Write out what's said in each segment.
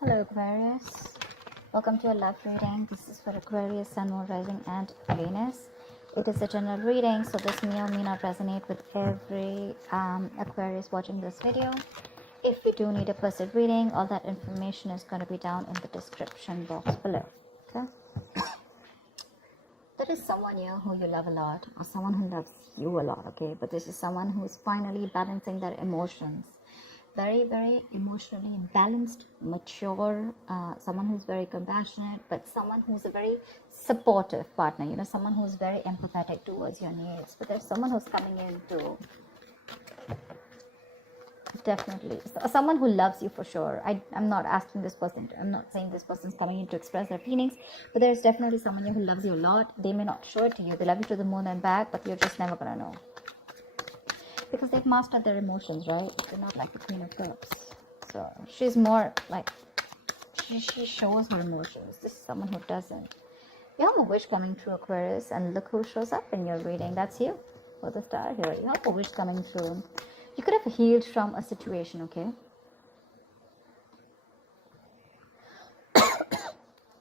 Hello Aquarius, welcome to a love reading. This is for Aquarius, Sun, Moon, Rising and Venus. It is a general reading, so this may or may not resonate with every Aquarius watching this video. If you do need a personal reading, all that information is going to be down in the description box below. Okay, there is someone here who you love a lot, or someone who loves you a lot, okay, but this is someone who is finally balancing their emotions. Very emotionally balanced, mature, someone who's very compassionate, but someone who's a very supportive partner, someone who's very empathetic towards your needs. But there's someone who's coming in to definitely, someone who loves you for sure. I'm not asking this person, I'm not saying this person's coming in to express their feelings, but there's definitely someone here who loves you a lot. They may not show it to you, they love you to the moon and back, but you're just never gonna know, because they've mastered their emotions, right? They're not like the Queen of Cups. So she's more like, she shows her emotions. This is someone who doesn't. You have a wish coming through, Aquarius, and look who shows up in your reading. That's you, with the star here. You have a wish coming through. You could have healed from a situation, okay?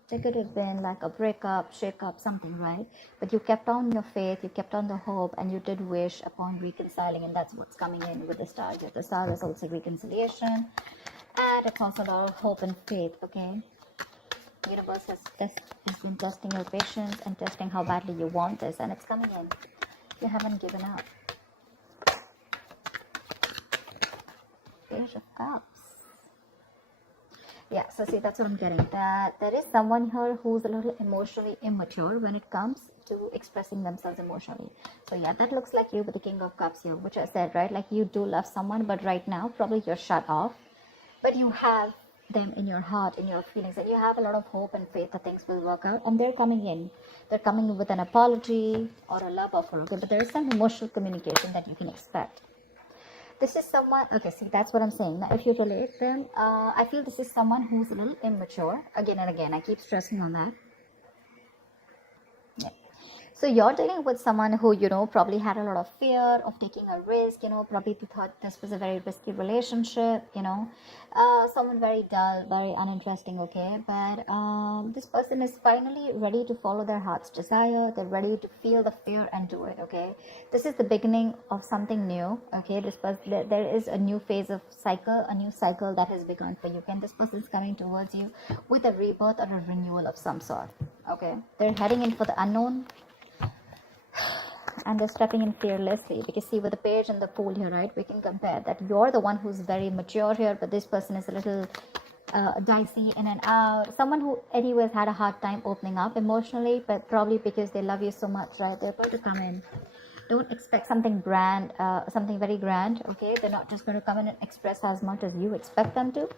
There could have been like a breakup, shake-up, something, right? But you kept on your faith, you kept on the hope, and you did wish upon reconciling, and that's what's coming in with the star. The star is also reconciliation, and it's also a lot of hope and faith, okay? The universe has been testing your patience and testing how badly you want this, and it's coming in. You haven't given up. Page of Cups. Yeah, so see, that's what I'm getting, that there is someone here who's a little emotionally immature when it comes to expressing themselves emotionally. So yeah, that looks like you with the King of Cups here, which I said, right? Like, you do love someone, but right now probably you're shut off, but you have them in your heart, in your feelings, and you have a lot of hope and faith that things will work out, and they're coming in with an apology or a love offer, okay? But there is some emotional communication that you can expect. This is someone, okay, see, that's what I'm saying. Now, if you relate them, I feel this is someone who's a little immature. Again and again, I keep stressing on that. Yeah. So you're dealing with someone who, probably had a lot of fear of taking a risk, probably thought this was a very risky relationship, someone very dull, very uninteresting, okay? But this person is finally ready to follow their heart's desire. They're ready to feel the fear and do it, okay? This is the beginning of something new, okay? This person, there is a new phase of cycle, a new cycle that has begun for you, and this person is coming towards you with a rebirth or a renewal of some sort, okay? They're heading in for the unknown, and they're stepping in fearlessly, because see, with the page and the fool here, right, we can compare that you're the one who's very mature here, but this person is a little dicey in and out, someone who anyways had a hard time opening up emotionally, but probably because they love you so much, right? They're going to come in. Don't expect something grand, something very grand, okay? They're not just going to come in and express as much as you expect them to.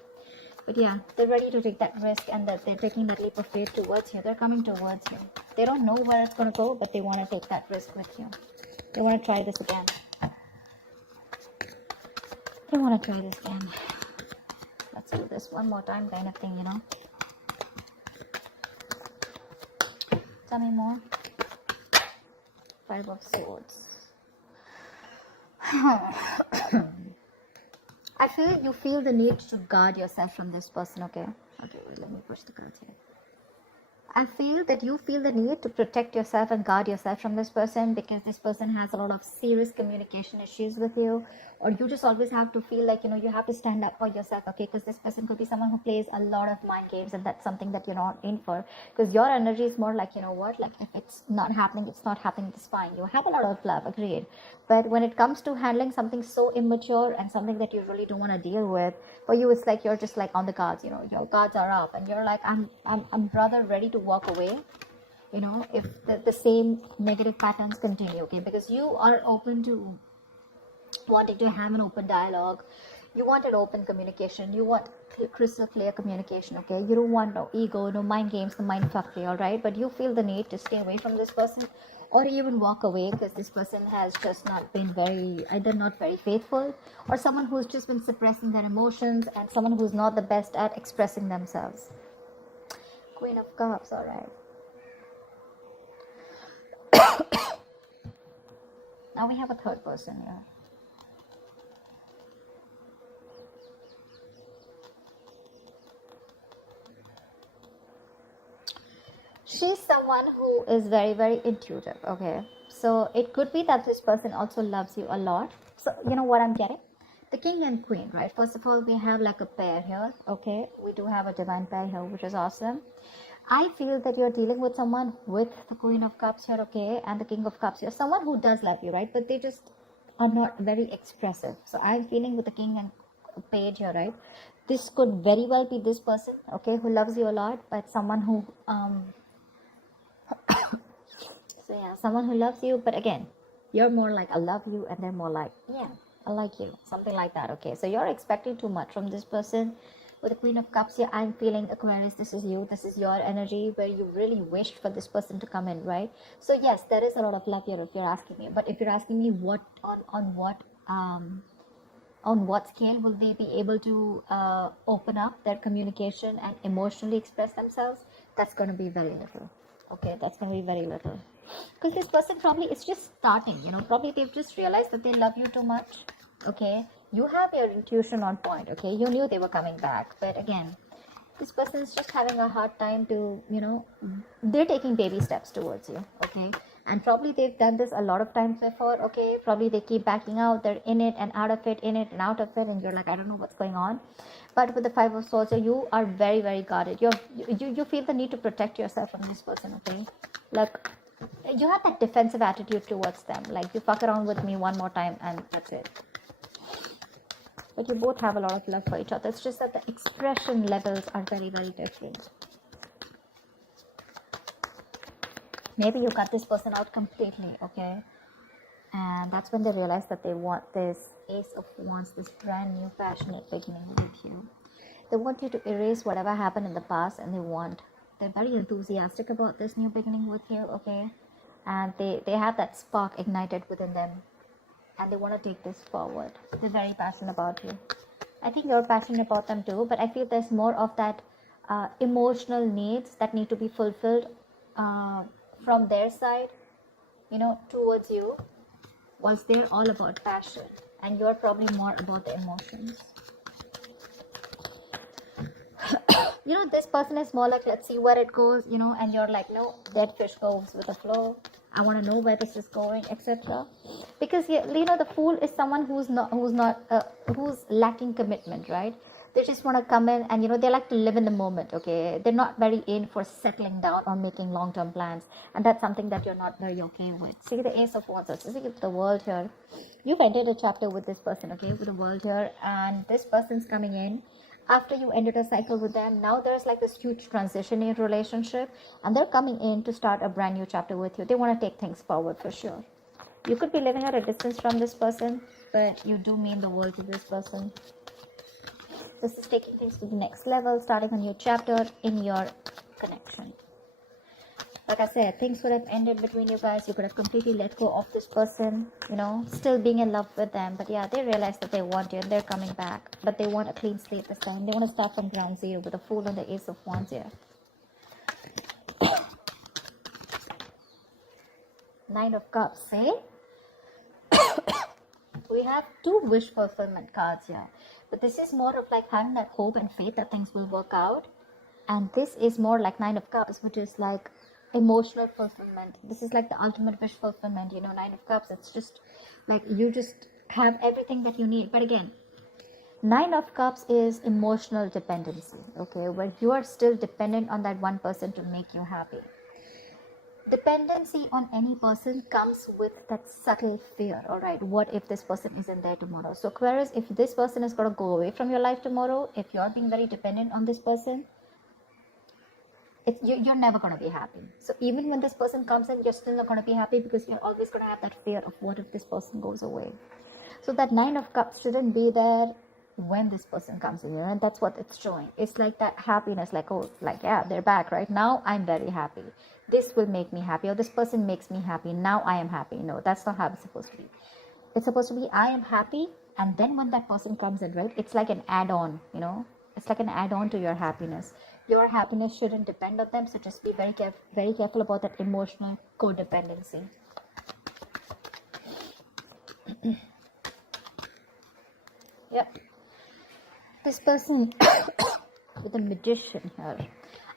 But yeah, they're ready to take that risk, and that they're taking that leap of faith towards you. They're coming towards you. They don't know where it's going to go, but they want to take that risk with you. They want to try this again. They want to try this again. Let's do this one more time, kind of thing, Tell me more. Five of Swords. I feel you feel the need to guard yourself from this person, okay? Okay, well, let me push the cards here. I feel that you feel the need to protect yourself and guard yourself from this person, because this person has a lot of serious communication issues with you, or you just always have to feel like, you have to stand up for yourself, okay? Because this person could be someone who plays a lot of mind games, and that's something that you're not in for, because your energy is more like, what, like, if it's not happening, it's not happening, it's fine. You have a lot of love, agreed, but when it comes to handling something so immature and something that you really don't want to deal with, for you it's like you're just like on the guards, your guards are up, and you're like, I'm rather ready to walk away, if the same negative patterns continue, okay? Because you are open to wanting to have an open dialogue, you want an open communication, you want crystal clear communication, okay? You don't want no ego, no mind games, no mind fuckery, all right? But you feel the need to stay away from this person, or even walk away, because this person has just not been either not very faithful, or someone who's just been suppressing their emotions, and someone who's not the best at expressing themselves. Queen of Cups, all right. Now we have a third person here. She's someone who is very, very intuitive, okay? So it could be that this person also loves you a lot. So you know what I'm getting? The king and queen, right? First of all, we have like a pair here, okay? We do have a divine pair here, which is awesome. I feel that you're dealing with someone with the Queen of Cups here, okay, and the King of Cups here. Someone who does love you, right? But they just are not very expressive. So I'm feeling with the King and Page here, right? This could very well be this person, okay, who loves you a lot, but someone who, so yeah, someone who loves you, but again, you're more like, I love you, and they're more like, yeah, I like you, something like that, okay? So you're expecting too much from this person. With the Queen of Cups here, I'm feeling, Aquarius, this is you, this is your energy where you really wished for this person to come in, right? So yes, there is a lot of love here if you're asking me. But if you're asking me what on what scale will they be able to open up their communication and emotionally express themselves, that's going to be very little. Okay, that's going to be very little. Because this person probably is just starting, probably they've just realized that they love you too much. Okay, you have your intuition on point. Okay, you knew they were coming back, but again, this person is just having a hard time to, they're taking baby steps towards you. Okay, and probably they've done this a lot of times before. Okay, probably they keep backing out, they're in it and out of it, in it and out of it, and you're like, I don't know what's going on. But with the Five of Swords, you are very, very guarded. You feel the need to protect yourself from this person. Okay, like you have that defensive attitude towards them, like you fuck around with me one more time and that's it. But you both have a lot of love for each other. It's just that the expression levels are very, very different. Maybe you cut this person out completely, okay? And that's when they realize that they want this Ace of Wands, this brand new passionate beginning with you. They want you to erase whatever happened in the past, and they're very enthusiastic about this new beginning with you, okay? And they have that spark ignited within them, and they want to take this forward. They're very passionate about you. I think you're passionate about them too, but I feel there's more of that emotional needs that need to be fulfilled from their side, towards you, whilst they're all about passion, and you're probably more about the emotions. This person is more like, let's see where it goes, and you're like, no, dead fish goes with the flow. I want to know where this is going, etc. Because the fool is someone who's lacking commitment, right? They just want to come in and they like to live in the moment. Okay, they're not very in for settling down or making long-term plans, and that's something that you're not very okay with. See the Ace of Wands, see the World here. You've entered a chapter with this person, okay, with the World here, and this person's coming in after you ended a cycle with them. Now there's like this huge transition in your relationship, and they're coming in to start a brand new chapter with you. They want to take things forward for sure. You could be living at a distance from this person, but you do mean the world to this person. This is taking things to the next level, starting a new chapter in your connection. Like I said, things would have ended between you guys. You could have completely let go of this person, still being in love with them. But yeah, they realize that they want you and they're coming back. But they want a clean slate this time. They want to start from ground zero with the Fool and the Ace of Wands here. Nine of Cups, eh? We have two wish fulfillment cards here. But this is more of like having that hope and faith that things will work out. And this is more like Nine of Cups, which is like emotional fulfillment. This is like the ultimate wish fulfillment, Nine of Cups. It's just like you just have everything that you need. But again, Nine of Cups is emotional dependency, okay, where you are still dependent on that one person to make you happy. Dependency on any person comes with that subtle fear. All right, what if this person isn't there tomorrow? So Aquarius, if this person is going to go away from your life tomorrow, if you're being very dependent on this person, you're never going to be happy. So even when this person comes in, you're still not going to be happy, because you're always going to have that fear of what if this person goes away. So that Nine of Cups shouldn't be there when this person comes in, and that's what it's showing. It's like that happiness, like, oh, like, yeah, they're back right now, I'm very happy, this will make me happy, or this person makes me happy, now I am happy. No, that's not how it's supposed to be. It's supposed to be, I am happy, and then when that person comes in, right, it's like an add-on, it's like an add-on to your happiness. Your happiness shouldn't depend on them, so just be very careful about that emotional codependency. Yep. This person with the Magician here.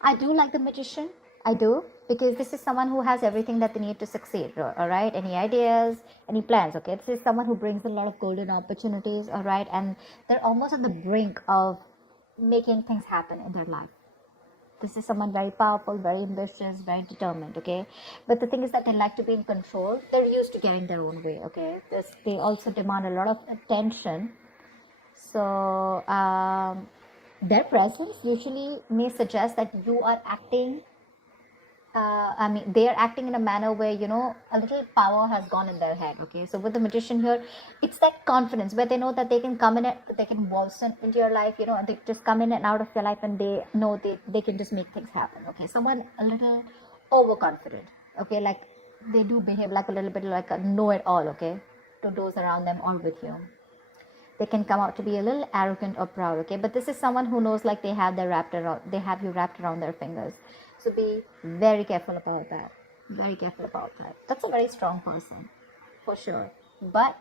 I do like the Magician, I do, because this is someone who has everything that they need to succeed, all right? Any ideas, any plans, okay? This is someone who brings a lot of golden opportunities, all right? And they're almost at the brink of making things happen in their life. This is someone very powerful, very ambitious, very determined, okay? But the thing is that they like to be in control. They're used to getting their own way, okay? They also demand a lot of attention. So their presence usually may suggest that you are acting they are acting in a manner where, a little power has gone in their head, okay? So with the magician here, it's that confidence where they know that they can come in, they can waltz into your life, they just come in and out of your life, and they know they can just make things happen, okay? Someone a little overconfident, okay? Like they do behave like a little bit like a know-it-all, okay? To those around them or with you. They can come out to be a little arrogant or proud, okay? But this is someone who knows like they have you wrapped around their fingers. So be very careful about that. Very careful about that. That's a very strong person, for sure. But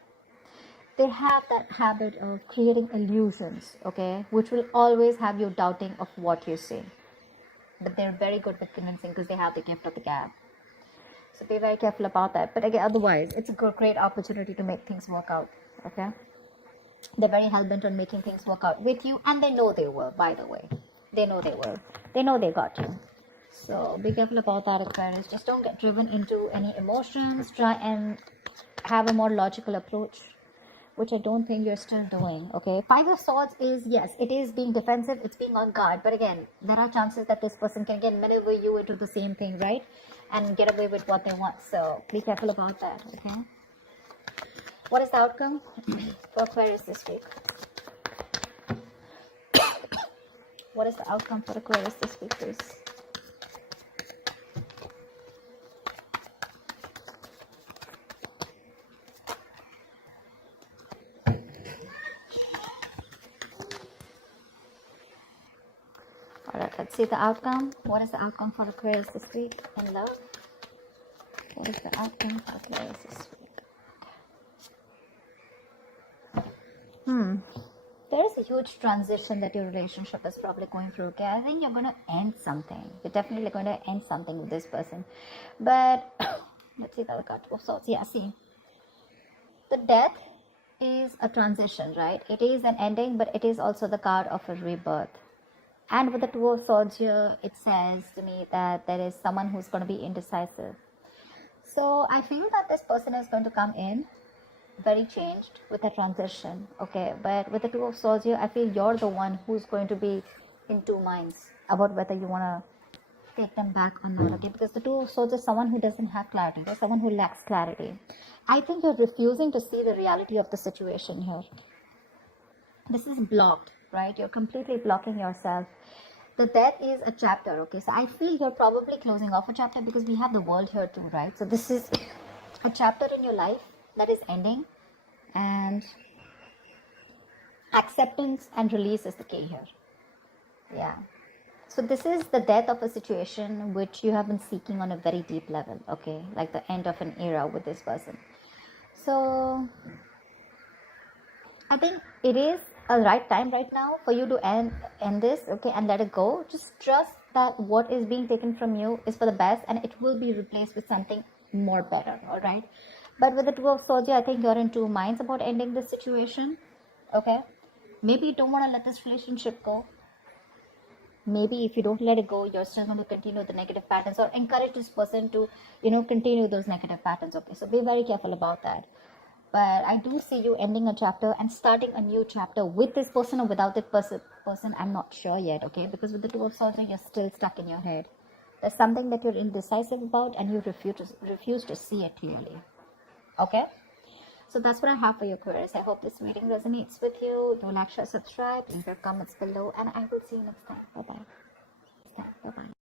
they have that habit of creating illusions, okay? Which will always have you doubting of what you see. But they're very good with convincing because they have the gift of the gab. So be very careful about that. But again, otherwise, it's a great opportunity to make things work out, okay? They're very hell-bent on making things work out with you, and they know they will, by the way. They know they will. They know they got you. So be careful about that, Aquarius. Just don't get driven into any emotions. Try and have a more logical approach, which I don't think you're still doing, okay? Five of Swords is, yes, it is being defensive. It's being on guard. But again, there are chances that this person can again maneuver you into the same thing, right? And get away with what they want. So be careful about that, okay? What is the outcome for Aquarius this week? What is the outcome for Aquarius this week, please? Alright, let's see the outcome. What is the outcome for Aquarius this week in love? What is the outcome for Aquarius this week? There is a huge transition that your relationship is probably going through, okay? I think you're going to end something. You're definitely going to end something with this person. But, let's see the other card. Oh, so, yeah, see. The death is a transition, right? It is an ending, but it is also the card of a rebirth. And with the Two of Swords here, it says to me that there is someone who's going to be indecisive. So, I feel that this person is going to come in very changed with the transition, okay? But with the Two of Swords here, I feel you're the one who's going to be in two minds about whether you want to take them back or not, okay? Because the Two of Swords is someone who doesn't have clarity. There's someone who lacks clarity. I think you're refusing to see the reality of the situation here. This is blocked, right? You're completely blocking yourself. The death is a chapter, okay? So I feel you're probably closing off a chapter because we have the world here too, right? So this is a chapter in your life that is ending, and acceptance and release is the key here. Yeah. So this is the death of a situation which you have been seeking on a very deep level, okay? Like the end of an era with this person. So I think it is a right time right now for you to end this, okay, and let it go. Just trust that what is being taken from you is for the best, and it will be replaced with something more better, all right? But with the Two of Swords, I think you're in two minds about ending this situation, okay? Maybe you don't want to let this relationship go. Maybe if you don't let it go, you're still going to continue the negative patterns or encourage this person to, continue those negative patterns, okay? So be very careful about that. But I do see you ending a chapter and starting a new chapter with this person or without this person. I'm not sure yet, okay? Because with the Two of Swords, you're still stuck in your head. There's something that you're indecisive about and you refuse to see it clearly. Okay, so that's what I have for you, Aquarius. I hope this reading resonates with you. Do like, share, subscribe, leave your comments below, and I will see you next time. Bye-bye.